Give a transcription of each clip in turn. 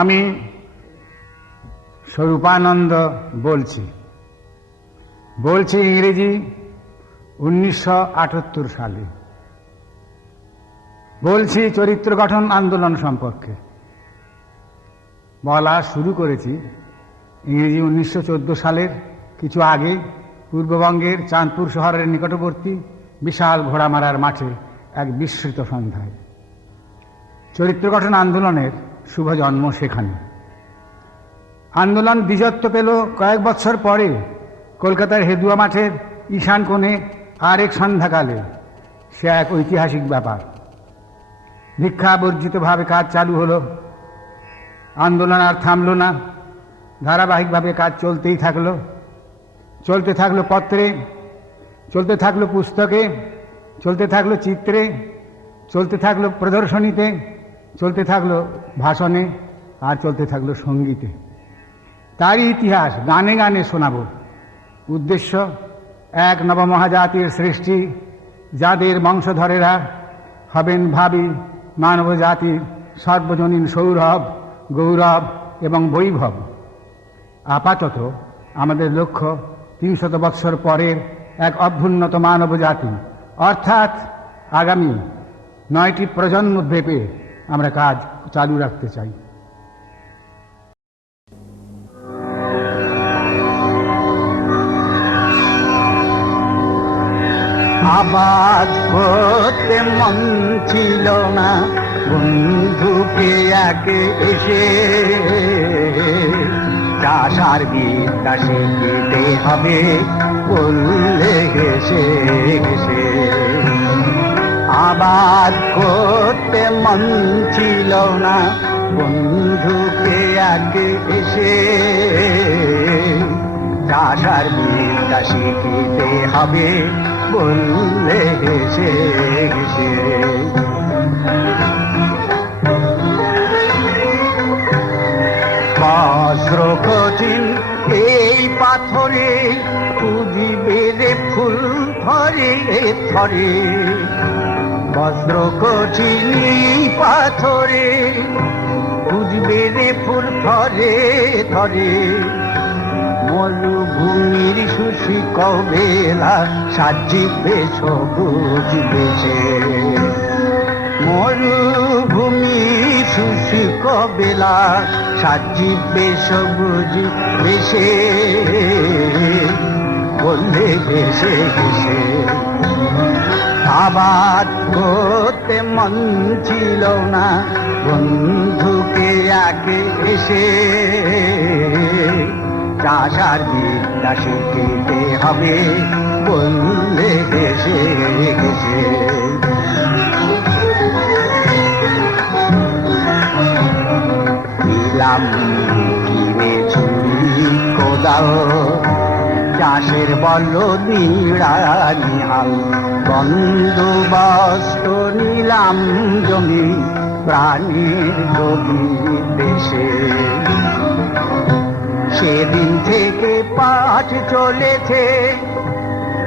আমি স্বরূপানন্দ বলছি ইংরেজি 1978 সালে। বলছি চরিত্র গঠন আন্দোলন সম্পর্কে। বলা শুরু করেছি ইংরেজি 1914 সালের কিছু আগে পূর্ববঙ্গের চাঁদপুর শহরের নিকটবর্তী বিশাল ঘোড়ামারার মাঠে এক বিস্মৃত সন্ধ্যায়। চরিত্র গঠন আন্দোলনের শুভ জন্ম সেখানে। আন্দোলন দ্বিজত্ব পেল কয়েক বছর পরে কলকাতার হেদুয়া মাঠের ঈশান কোণে আর এক সন্ধ্যাকালে। সে এক ঐতিহাসিক ব্যাপার। ভিক্ষাবর্জিতভাবে কাজ চালু হলো। আন্দোলন আর থামল না, ধারাবাহিকভাবে কাজ চলতেই থাকলো। চলতে থাকলো পত্রে, চলতে থাকলো পুস্তকে, চলতে থাকলো চিত্রে, চলতে থাকলো প্রদর্শনীতে, চলতে থাকলো ভাষণে, আর চলতে থাকলো সঙ্গীতে। তারই ইতিহাস গানে গানে শোনাবো। উদ্দেশ্য এক নবমহাজাতির সৃষ্টি, যাদের বংশধরেরা হবেন ভাবী মানব জাতির সর্বজনীন সৌরভ, গৌরব এবং বৈভব। আপাতত আমাদের লক্ষ্য 300 বৎসর পরের এক অভ্যুন্নত মানব জাতি, অর্থাৎ আগামী 9টি প্রজন্ম ভেবে আমরা কাজ চালু রাখতে চাই। আবাদ করতে মন ছিল না বন্ধুকে একে এসে, চাষার বিদ্যা শিখিতে হবে বললে হেসে হেসে। আবাদ করতে মন ছিল না বন্ধুকে একে এসে, চাষার বিদ্যা শিখিতে হবে বললে হেসে হেসে। বজ্র কঠিন এই পাথরে খুঁজিবে রে ফুল ধরে ধরে। বজ্র কঠিন এই পাথরে খুঁজবে রে ফুল ধরে ধরে। মরুভূমির শুষ্ক বেলা সাজিবে সবুজ বেশে। মরুভূমির শুষ্ক বেলা সাজিবে সবুজ বেশে বললে হেসে হেসে। আবাদ করতে মন ছিল না বন্ধুকে আগে এসে, চাষার বিদ্যা শিখিতে হবে বললে হেসে হেসে। দিলাম কিনে ছুরি কোদাল, চাষের বল নিড়ানিহাল। বন্দোবস্ত নিলাম জমি প্রাণীর গভীর দেশে। সেদিন থেকে পাঠ চলেছে,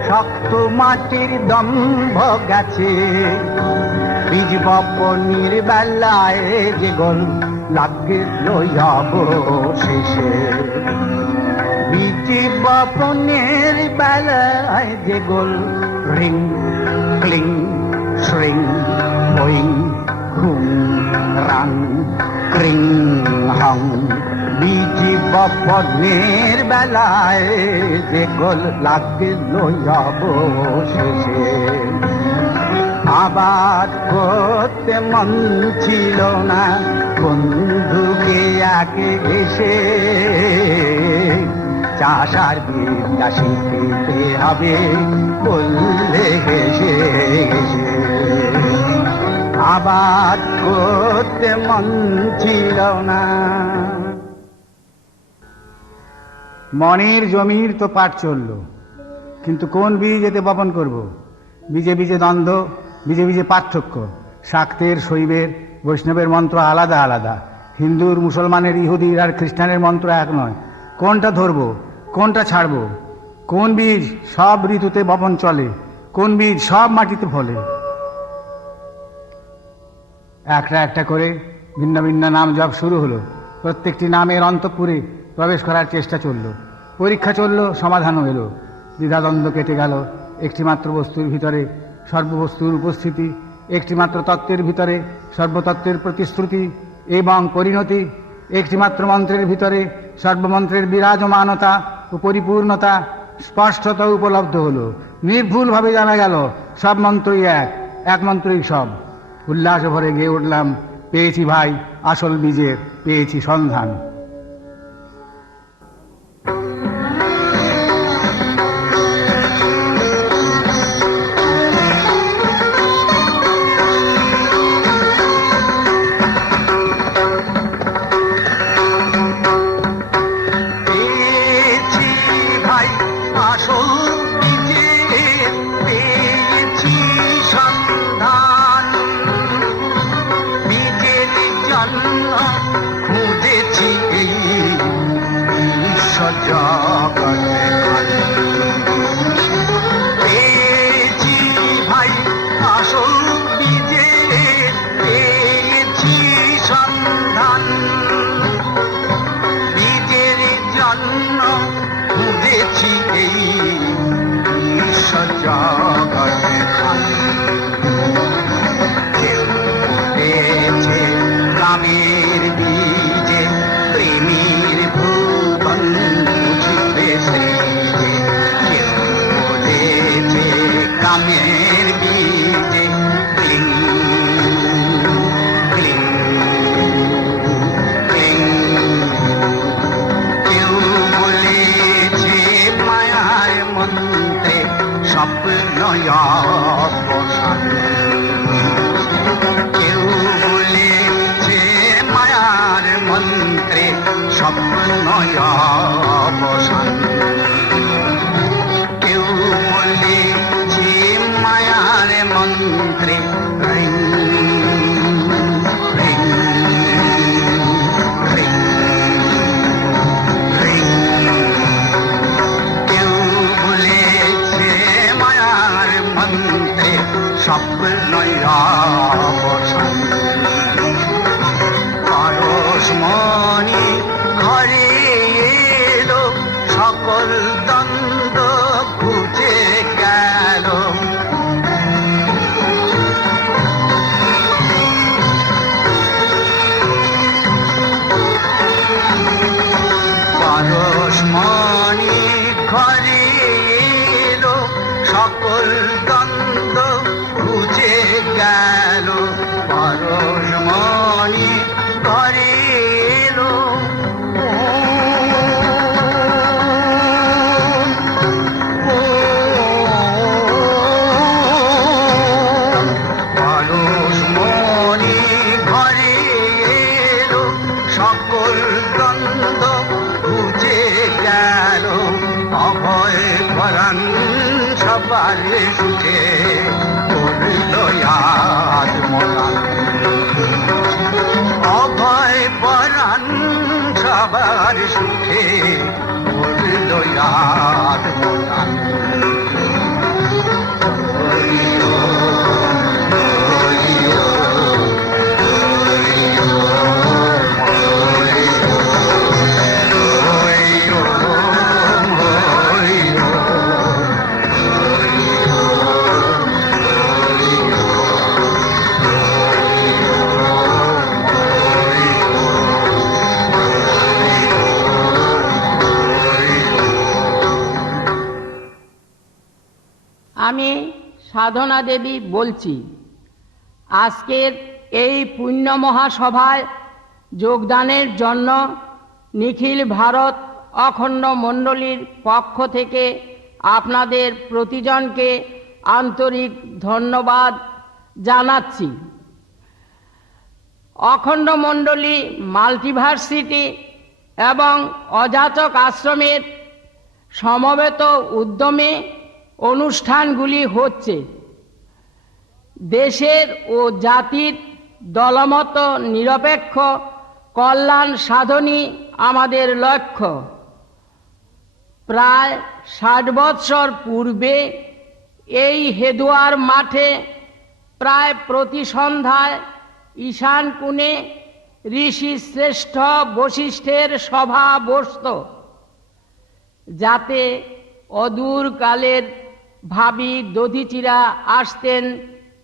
শক্ত মাটির দম্ভ গেছে। বীজ বপনের বেলায় যে গোল লাগে অবশেষে। বীজ বপনের বেলায় যে গোল রিং ক্লিং শ্রিং ওইং ঘুম রাং ক্রিং হং। বীজ বপনের বেলায় যে গোল লাগল অবশেষে। আবাদ করতে মন ছিল না বন্ধুকে একে এসে, চাষার বিদ্যা শিখিতে হবে বললে হেসে হেসে। আবাদ করতে মন ছিল না। মনের জমির তো পাঠ চলল, কিন্তু কোন বীজ এতে বপন করব? বীজে বীজে দ্বন্দ্ব, বীজে বীজে পার্থক্য। শাক্তের, শৈবের, বৈষ্ণবের মন্ত্র আলাদা আলাদা। হিন্দুর, মুসলমানের, ইহুদির আর খ্রিস্টানের মন্ত্র এক নয়। কোনটা ধরব, কোনটা ছাড়ব? কোন বীজ সব ঋতুতে বপন চলে, কোন বীজ সব মাটিতে ফলে? একটা একটা করে ভিন্ন ভিন্ন নাম জপ শুরু হলো। প্রত্যেকটি নামের অন্তঃপুরে প্রবেশ করার চেষ্টা চলল। পরীক্ষা চলল, সমাধানও এলো। দ্বিধাদ্বন্দ্ব কেটে গেল। একটিমাত্র বস্তুর ভিতরে সর্ববস্তুর উপস্থিতি, একটিমাত্র তত্ত্বের ভিতরে সর্বতত্ত্বের প্রতিশ্রুতি এবং পরিণতি, একটিমাত্র মন্ত্রের ভিতরে সর্বমন্ত্রের বিরাজমানতা ও পরিপূর্ণতা স্পষ্টত উপলব্ধ হলো। নির্ভুলভাবে জানা গেল সব মন্ত্রই এক মন্ত্রই সব। উল্লাস ভরে গেয়ে উঠলাম, পেয়েছি ভাই আসল বীজের, পেয়েছি সন্ধান। পেয়েছি ভাই আসল বীজের, পেয়েছি সন্ধান। বীজের জন্য খুঁজেছি এই বিশ্ব জগতে। পেয়েছি ভাই আসল বীজের, পেয়েছি সন্ধান। বীজের জন্য খুঁজেছি এই বিশ্ব জগতে। ফুটেছে কামের বীজে, প্রেমের ভুবন বুঝবে সে যে। কেউ বলেছে কামের বীজে ক্লিং ক্লিং ক্লিং। কেউ বলেছে মায়ার মন্ত্রে স্বপ্ন অবসান। কেউ বলেছে মায়ার মন্ত্রে স্বপ্ন অবসান। কেউ বলেছে মায়ার মন্ত্রে রিং রিং রিং রিং। কেউ বলেছে মায়ার মন্ত্রে স্বপ্ন অবসান। পরশমণি ঘরে এলো, সকল দ্বন্দ্ব ঘুচে গেল। পরশমণি ঘরে এলো, সকল দ্বন্দ্ব ঘুচে গেল। পরশমণি ঘরে এলো, পরশমণি ঘরে এলো, সকল দ্বন্দ্ব ঘুচে গেল। অভয় পরাণ সবার সুখে করল আত্মদান। অভয় পরাণ সবার সুখে করল আত্মদান। আমি সাধনা দেবী বলছি। আজকের এই পুণ্য মহাসভায় যোগদানের জন্য নিখিল ভারত অখণ্ড মণ্ডলীর পক্ষ থেকে আপনাদের প্রতিজনকে আন্তরিক ধন্যবাদ জানাচ্ছি। অখণ্ড মণ্ডলী মাল্টিভার্সিটি এবং অযাচক আশ্রমের সমবেত উদ্যমে অনুষ্ঠানগুলি হচ্ছে। দেশের ও জাতির দলমত নিরপেক্ষ কল্যাণ সাধনই আমাদের লক্ষ্য। প্রায় 60 বৎসর পূর্বে এই হেদুয়ার মাঠে প্রায় প্রতি সন্ধ্যায় ঈশান কোণে ঋষি শ্রেষ্ঠ বশিষ্ঠের সভা বসত, যাতে অদূর কালের ভাবী দধিচিরা আসতেন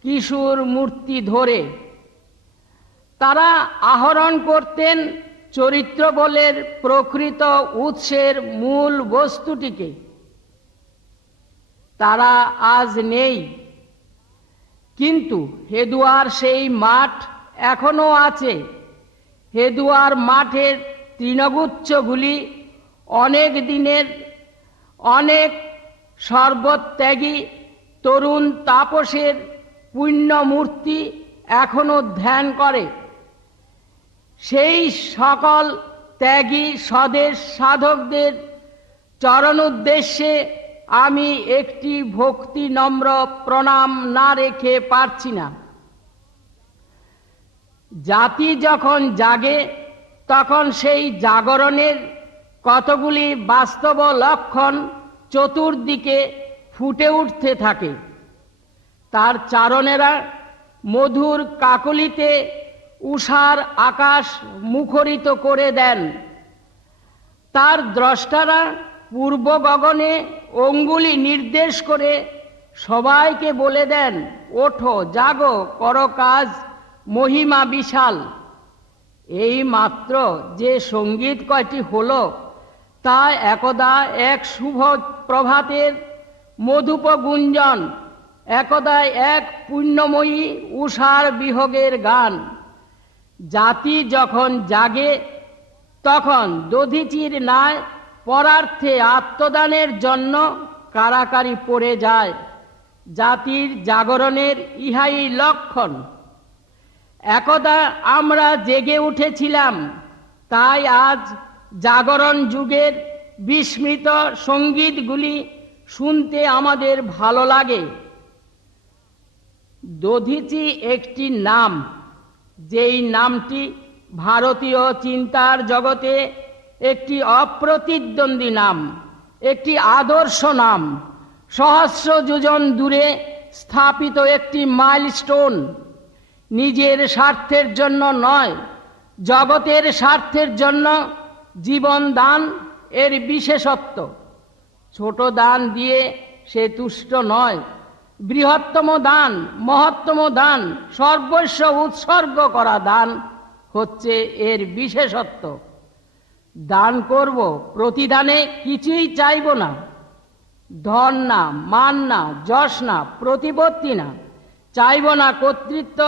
কিশোর মূর্তি ধরে। তারা আহরণ করতেন চরিত্র বলের প্রকৃত উৎসের মূল বস্তুটিকে। তারা আজ নেই, কিন্তু হেদুয়ার সেই মাঠ এখনো আছে। হেদুয়ার মাঠের তৃণগুচ্ছগুলি অনেক দিনের অনেক সর্বত্যাগী তরুণ তাপসের পুণ্য মূর্তি এখনো ধ্যান করে। সেই সকল ত্যাগী স্বদেশ সাধকদের চরণ উদ্দেশ্যে আমি একটি ভক্তি নম্র প্রণাম না রেখে পারছি না। জাতি যখন জাগে তখন সেই জাগরণের কতগুলি বাস্তব লক্ষণ চতুর্দিকে ফুটে উঠতে থাকে। তার চারণেরা মধুর কাকলিতে উষার আকাশ মুখরিত করে দেন। তার দ্রষ্টারা পূর্ব গগনে অঙ্গুলি নির্দেশ করে সবাইকে বলে দেন, ওঠো, জাগো, করো কাজ, মহিমা বিশাল। এই মাত্র যে সঙ্গীত কয়টি হলো, তা একদা এক শুভ প্রভাতের মধুপ গুঞ্জন, একদা এক পুণ্যময়ী উষার বিহগের গান। জাতি যখন জাগে তখন দধিচির ন্যায় পরার্থে আত্মদানের জন্য কারাকারি পড়ে যায়। জাতির জাগরণের ইহাই লক্ষণ। একদা আমরা জেগে উঠেছিলাম, তাই আজ জাগরণ যুগের বিস্মৃত সঙ্গীতগুলি শুনতে আমাদের ভালো লাগে। দধিচি একটি নাম, যেই নামটি ভারতীয় চিন্তার জগতে একটি অপ্রতিদ্বন্দ্বী নাম, একটি আদর্শ নাম, সহস্র যোজন দূরে স্থাপিত একটি মাইলস্টোন। নিজের স্বার্থের জন্য নয়, জগতের স্বার্থের জন্য জীবন দান এর বিশেষত্ব। ছোট দান দিয়ে সে তুষ্ট নয়, বৃহত্তম দান, মহত্তম দান, সর্বস্ব উৎসর্গ করা দান হচ্ছে এর বিশেষত্ব। দান করব, প্রতিদানে কিছুই চাইব না। ধন না, মান না, যশ না, প্রতিপত্তি না, চাইব না কর্তৃত্ব,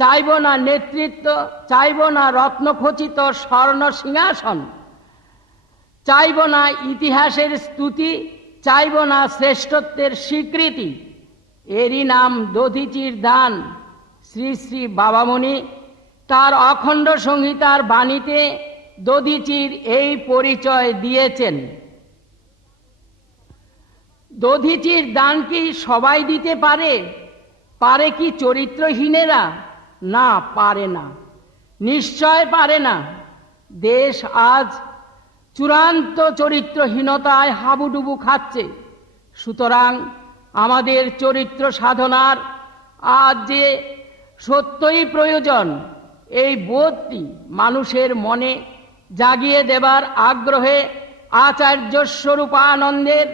চাইব না নেতৃত্ব, চাইব না রত্নখচিত স্বর্ণ সিংহাসন, চাইব না ইতিহাসের স্তুতি, চাইব না শ্রেষ্ঠত্বের স্বীকৃতি। এরই নাম দধিচির দান। শ্রী শ্রী বাবামণি তার অখণ্ড সংহিতার বাণীতে দধিচির এই পরিচয় দিয়েছেন। দধিচির দান কি সবাই দিতে পারে? পারে কি চরিত্রহীনেরা? না, পারে না, নিশ্চয় পারে না। দেশ আজ চূড়ান্ত চরিত্রহীনতায় হাবুডুবু খাচ্ছে। সুতরাং আমাদের চরিত্র সাধনার আজ যে সত্যই প্রয়োজন, এই বোধটি মানুষের মনে জাগিয়ে দেবার আগ্রহে আচার্য স্বরূপানন্দের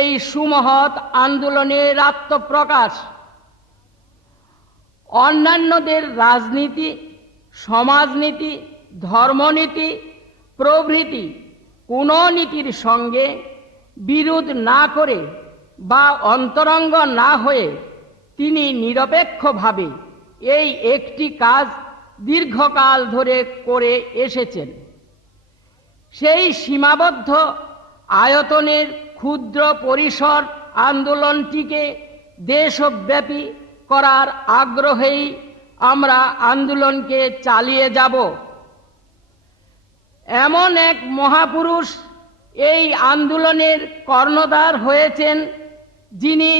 এই সুমহৎ আন্দোলনের আত্মপ্রকাশ। অন্যান্যদের রাজনীতি, সমাজনীতি, ধর্মনীতি প্রভৃতি কোনো নীতির সঙ্গে বিরোধ না করে বা অন্তরঙ্গ না হয়ে তিনি নিরপেক্ষভাবে এই একটি কাজ দীর্ঘকাল ধরে করে এসেছেন। সেই সীমাবদ্ধ আয়তনের ক্ষুদ্র পরিসর আন্দোলনটিকে দেশব্যাপী করার আগ্রহেই আমরা আন্দোলনকে চালিয়ে যাব। এমন এক মহাপুরুষ এই আন্দোলনের কর্ণধার হয়েছেন, যিনি